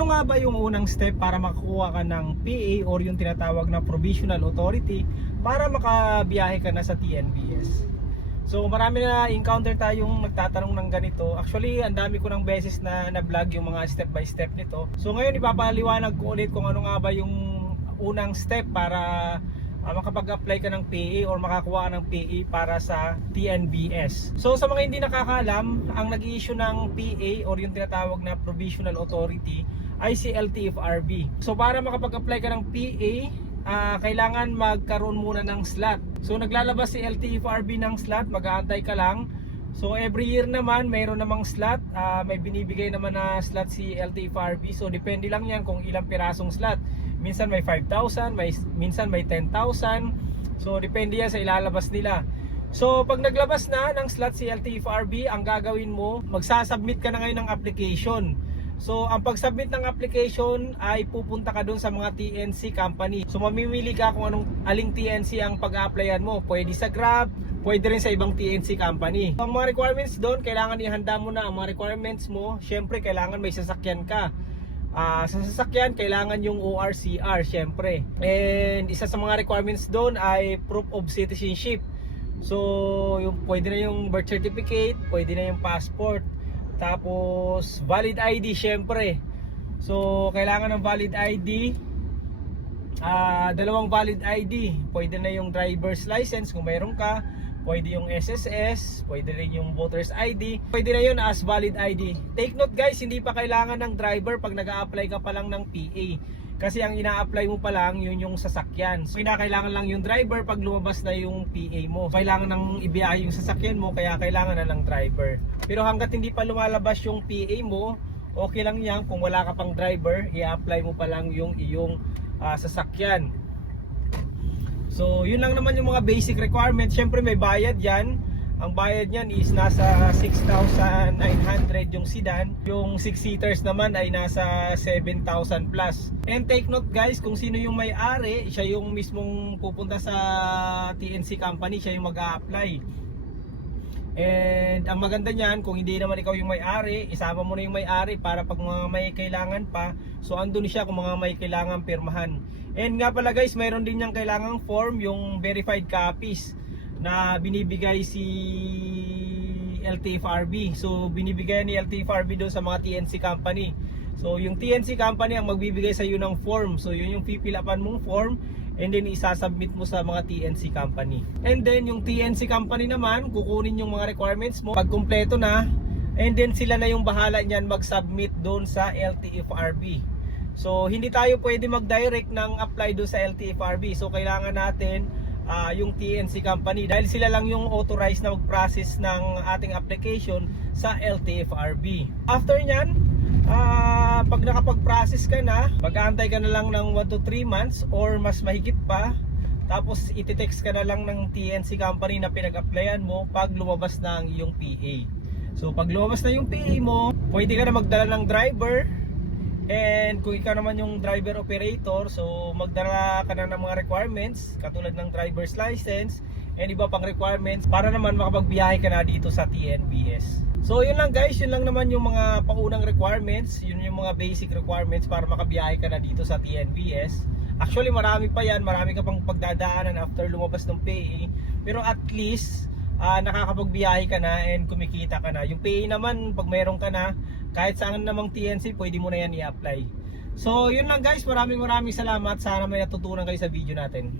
ano nga ba yung unang step para makakuha ka ng PA or yung tinatawag na Provisional Authority para makabiyahe ka na sa TNVS? So marami na encounter tayong nagtatanong ng ganito. Actually, ang dami ko ng beses na na-vlog yung mga step by step nito. So ngayon ipapaliwanag ko ulit kung ano nga ba yung unang step para makapag-apply ka ng PA or makakuha ka ng PA para sa TNVS. So sa mga hindi nakakaalam, ang nag-i-issue ng PA or yung tinatawag na Provisional Authority ay si LTFRB. So para makapag-apply ka ng PA, kailangan magkaroon muna ng slot. So naglalabas si LTFRB ng slot, mag-aantay ka lang. So every year naman mayroon namang slot, may binibigay naman na slot si LTFRB. So depende lang yan kung ilang pirasong slot. Minsan may 5,000, minsan may 10,000. So depende yan sa ilalabas nila. So pag naglabas na ng slot si LTFRB, ang gagawin mo, magsasubmit ka na ngayon ng application. So ang pag-submit ng application ay pupunta ka doon sa mga TNC company. So mamimili ka kung aling TNC ang pag-a-applyan mo. Pwede sa Grab, pwede rin sa ibang TNC company. Ang mga requirements doon, kailangan ihanda mo na ang mga requirements mo. Syempre kailangan may sasakyan ka. Sa sasakyan, kailangan yung ORCR syempre. And isa sa mga requirements doon ay proof of citizenship. So pwede na yung birth certificate, pwede na yung passport. Tapos valid ID syempre. So kailangan ng valid ID, dalawang valid ID. Pwede na yung driver's license kung mayroon ka, pwede yung SSS, pwede rin yung voter's ID, pwede na yun as valid ID. Take note guys, hindi pa kailangan ng driver pag nag-a-apply ka pa lang ng PA. Kasi ang ina-apply mo pa lang yun yung sasakyan. So kinakailangan lang yung driver pag lumabas na yung PA mo. Kailangan nang ibiyahe yung sasakyan mo, kaya kailangan na ng driver. Pero hanggat hindi pa lumalabas yung PA mo, okay lang yan. Kung wala ka pang driver, i-apply mo pa lang yung iyong sasakyan. So yun lang naman yung mga basic requirements. Syempre may bayad yan. Ang bayad niyan is nasa 6,900 yung sedan. Yung 6-seaters naman ay nasa 7,000 plus. And take note guys, kung sino yung may-ari, siya yung mismong pupunta sa TNC company, siya yung mag-a-apply. And ang maganda niyan, kung hindi naman ikaw yung may-ari, isama mo na yung may-ari para pag mga may kailangan pa, so andun siya kung mga may kailangan pirmahan. And nga pala guys, mayroon din niyang kailangang form, yung verified copies na binibigay si LTFRB. So binibigay ni LTFRB doon sa mga TNC company. So yung TNC company ang magbibigay sa iyo ng form. So yun yung pipilapan mong form and then isasubmit mo sa mga TNC company. And then yung TNC company naman, kukunin yung mga requirements mo pag kumpleto na, and then sila na yung bahala niyan mag-submit doon sa LTFRB. So hindi tayo pwede mag-direct ng apply doon sa LTFRB. So kailangan natin yung TNC company dahil sila lang yung authorized na mag-process ng ating application sa LTFRB. After nyan, pag nakapag-process ka na, mag-aantay ka na lang ng 1 to 3 months or mas mahigit pa. Tapos iti-text ka na lang ng TNC company na pinag-applyan mo pag lumabas na ang iyong PA. So pag lumabas na yung PA mo, pwede ka na magdala ng driver. And kung ikaw naman yung driver operator, so magdala ka na ng mga requirements katulad ng driver's license and iba pang requirements para naman makapagbiyahe ka na dito sa TNVS. So yun lang guys, yun lang naman yung mga paunang requirements, yun yung mga basic requirements para makabiyahe ka na dito sa TNVS. Actually marami pa yan, marami ka pang pagdadaanan after lumabas ng PA, pero at least nakakapagbiyahe ka na and kumikita ka na. Yung PA naman, pag meron ka na, kahit saan namang TNC, pwede mo na yan i-apply. So yun lang guys, maraming salamat. Sana may natutunan kayo sa video natin.